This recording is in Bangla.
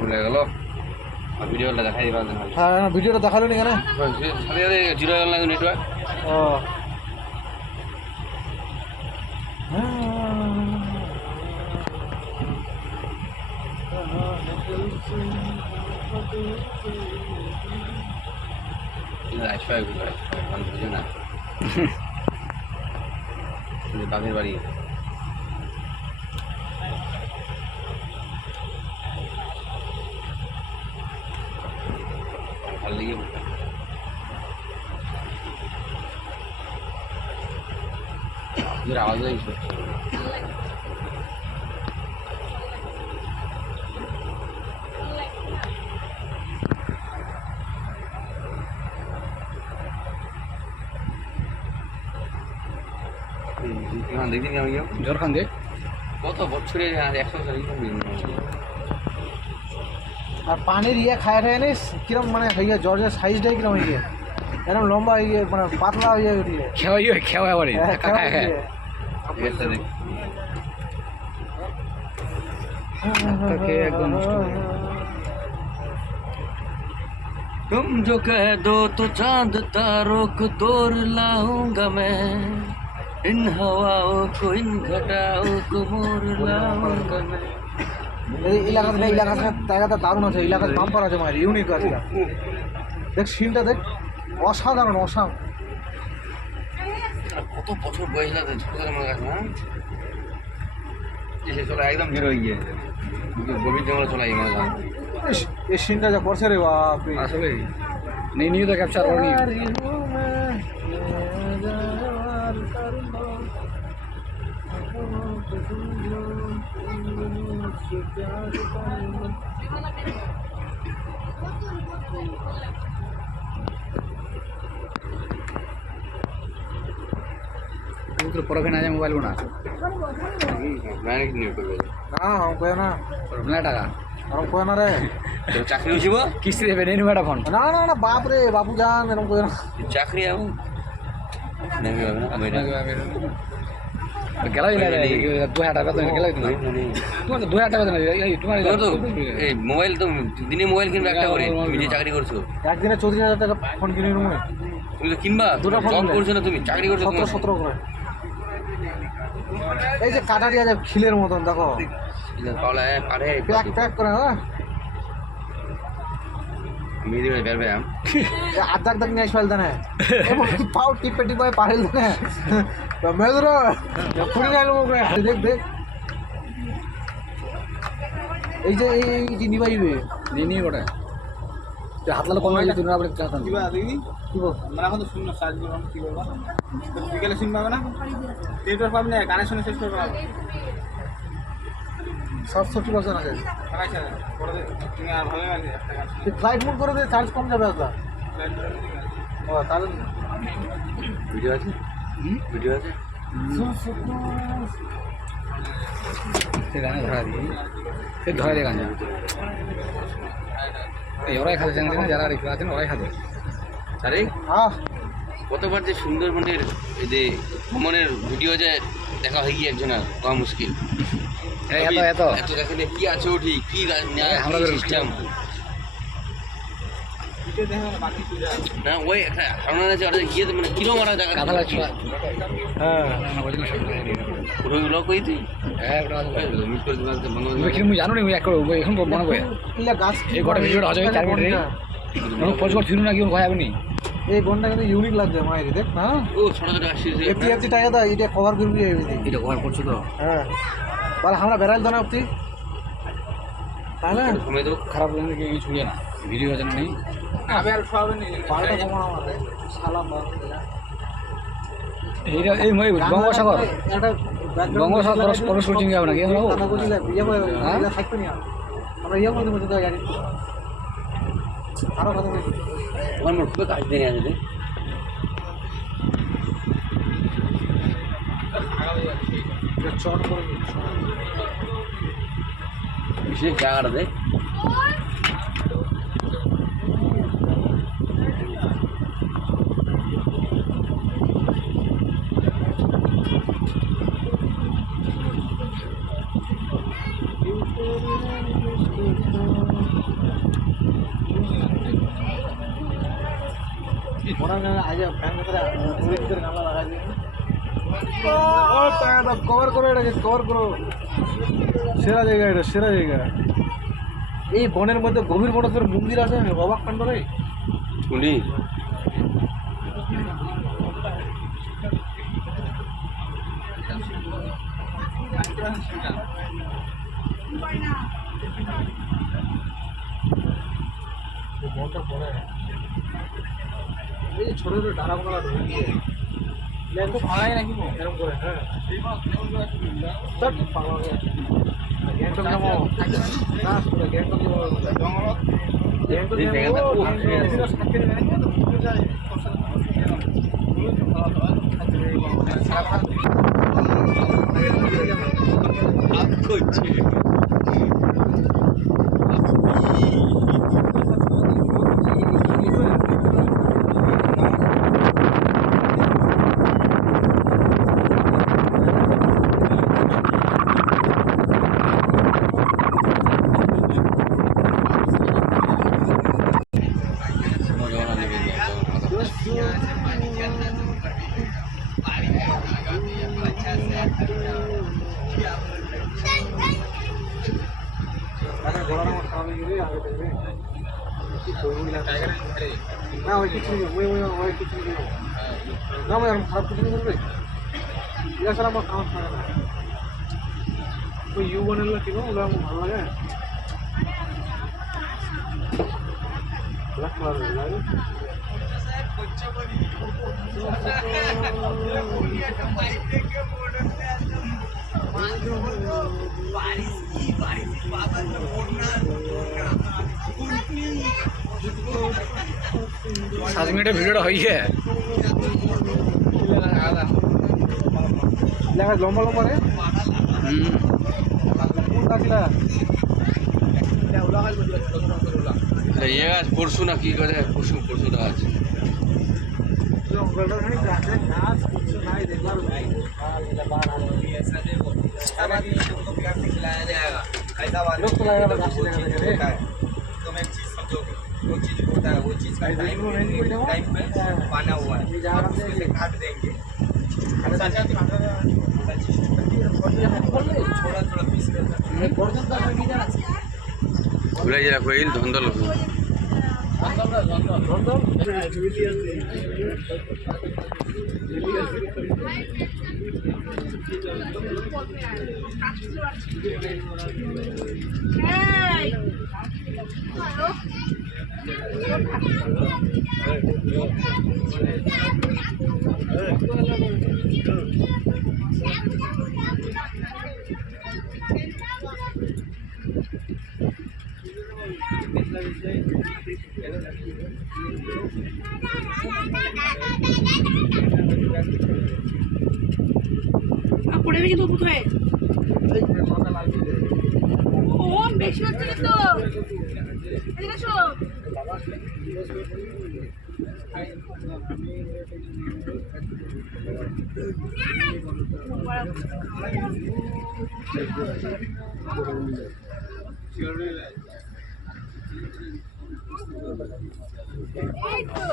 ভুলে গেল ভিডিওটা দেখাই দিবা না। হ্যাঁ ভিডিওটা দেখালো নি কেন? জিরো হয়ে গেল নেটওয়ার্ক। ও বুঝে না বাঘের বাড়ি ভালো লেগে আওয়াজ লাগছে। দেখিনি আমি ঝড়খান দেখ কত বছরে 100 বছর আর পানির খায় নিস কিরম মানে হয়ে জর্জের সাইজটাই কিরম হয়ে গিয়ে এরকম লম্বা হয়ে গিয়ে মানে পাতলা হয়ে যায় উঠিয়ে খেওয়া বাড়ি একদম तुम जो कह दो तो चांद तारों को तोड़ लाऊंगा मैं इन हवाओं को इन घटाओं को मोड़ लाऊंगा मैं। এই এলাকাতে জায়গাটা দারুণ আছে, এলাকার বাম্পার আছে মায়ের ইউনিক আছে। দেখ সিনটা দেখ অসাধারণ অসাধারণ। কত বছর বয়স লাগে ছোট ছোট আমার কাছে না এসে চলে একদম হিরো হয়ে গিয়ে গভীর জঙ্গলে চলে গিয়ে মানে এই সিনটা যা করছে রে বাপ আসলে নিয়ে তো ক্যাপচার করিনি। পড়বে না যায় মোবাইল না हमको ना টাকা हमको ना रे চাকরি হইব কিস্তি দেবে নেই ম্যাডাম ফোন না না না বাপ রে বাপু জান এরকম করে না চাকরি আও নেবে হবে না আমি গেলাই না 2000 টাকা তো গেলাই না তোমার তো 2000 টাকা না তোমার তো এই মোবাইল তো দিনে মোবাইল কিনবে একটা করে তুমি যে চাকরি করছো একদিনে 34000 টাকা ফোন কিনে নিব তুমি তো কিনবা দুটো জব করছো না তুমি চাকরি করছো 17 করে এই যে কাটারিয়া যে খিলের মতন দেখো পাওলা আরে প্যাক প্যাক করে হ্যাঁ মেরে বের বের আদাক দাক নিয়ে আসল দানে এবং পাও টিপে টিপে পারেল দানে মেদর পুরি গেল মুখে দেখ দেখ এই যে এই নিবাইবে নিনি ওটা হাত লাল কম হয়ে তুমি আপনি চাতান কিবা দিবি কি বল আমরা এখন তো শূন্য সার্চ করলাম কি বলবো বিকেলে শুনবে না নেটওয়ার্ক পাবি না কানেকশনে শেষ করবে না 67% আছে আচ্ছা করে তুমি আর ভালো লাগে ফ্লাইট মোড করে দে চার্জ কম যাবে দাদা ও তাহলে ভিডিও আছে ভিডিও আছে সে গানে ধরা দিই সে ধরা দিয়ে গানে এই ওরাই খাতে জানেন না যারা রেখে আছেন ওরাই খাতে আরে হ্যাঁ কতবার যে সুন্দরবনের এই যে ভ্রমণের ভিডিও যে দেখা হয়ে গিয়ে একজন কম মুশকিল এত দেখেন কি আছে ওঠি কি সিস্টেম না ওই একটা ধারণা আছে ওটা গিয়ে মানে কিরম মারা জায়গা কাঁথা লাগছে হ্যাঁ ওইগুলো কই তুই মিস করে দিবা বন্ধ আমি জানো না এখন বানাবো ইলা গাছ এই গোটা ভিডিওটা হবে 4 মিনিট পরস্পর ফিরু না কি ভয় আপনি এই বনটা কিন্তু ইউনিক লাগছে মায়ের দেখ না ও ছোট ছোট আসছে এফটি টাকা দা এটা কভার করবি এটা কভার করছো তো হ্যাঁ বল আমরা বেরাল দানা আপনি তাহলে সময় তো খারাপ লাগে কি ছুঁয়ে না ভিডিও আছে না নেই আমি আর সবাই নেই পাল্টা কমানো আমাদের সালাম এইটা এই বঙ্গোপসাগর একটা বঙ্গোপসাগর পরশ শুটিং হবে নাকি কথা বলি ইয়ে করে এটা থাকবে না আমরা ইয়ে করে দেবো তো গাড়ি আরো কথা বলি আমার মোট খুব কাজ দিয়ে আসবে চট করে বিশেষ জায়গাটা দেখ মনে হয় আজ ফ্যান ভিতরে ভিতরে গামলা লাগাই দিয়ে ও টাকা কভার করো এটাকে কভার করো সেরা জায়গা এটা সেরা জায়গা এই বনের মধ্যে গভীর বনেশ্বর মন্দির আছে অবাক কাণ্ড রে শুনি বনটা পড়ে এই যে ছোট ছোট ডালা বাংলা ঢুকিয়ে তো ভাড়াই নাকি এরকম করে হ্যাঁ গ্যাংটক যাবো না গ্যাংটক যাবো গ্যাংটক গলার আমার খারাপ হয়ে গেলে আগে দেখবে না ওই কিছু নেই ওই কিছু নেই না ভাই আমার খারাপ কিছু করবে এটা ছাড়া আমার খাওয়া থাকে না ওই ইউ বানালে কিনো ওগুলো আমার ভালো লাগে ব্ল্যাক কালার লাগে সাত মিনিটের ভিডিওটা হয়ে গিয়ে লেখা লম্বা লম্বা রে কোনটা ছিল ये आज परसों ना की करे परसों परसों ना आज জঙ্গলটা খালি গাছে ঘাস কিছু নাই দেখবার নাই বিরক্ত লাগে না গাছ দেখা দেখে রে तुम एक चीज समझो वो चीज होता है वो चीज का टाइम पे पाना हुआ है आप उसको काट देंगे थोड़ा थोड़ा पीस ঘুরে যারা কইল ধন্দল পড়ে কিন্তু কোথায় ও বেশি হচ্ছে কিন্তু এদিকে আসো এই তো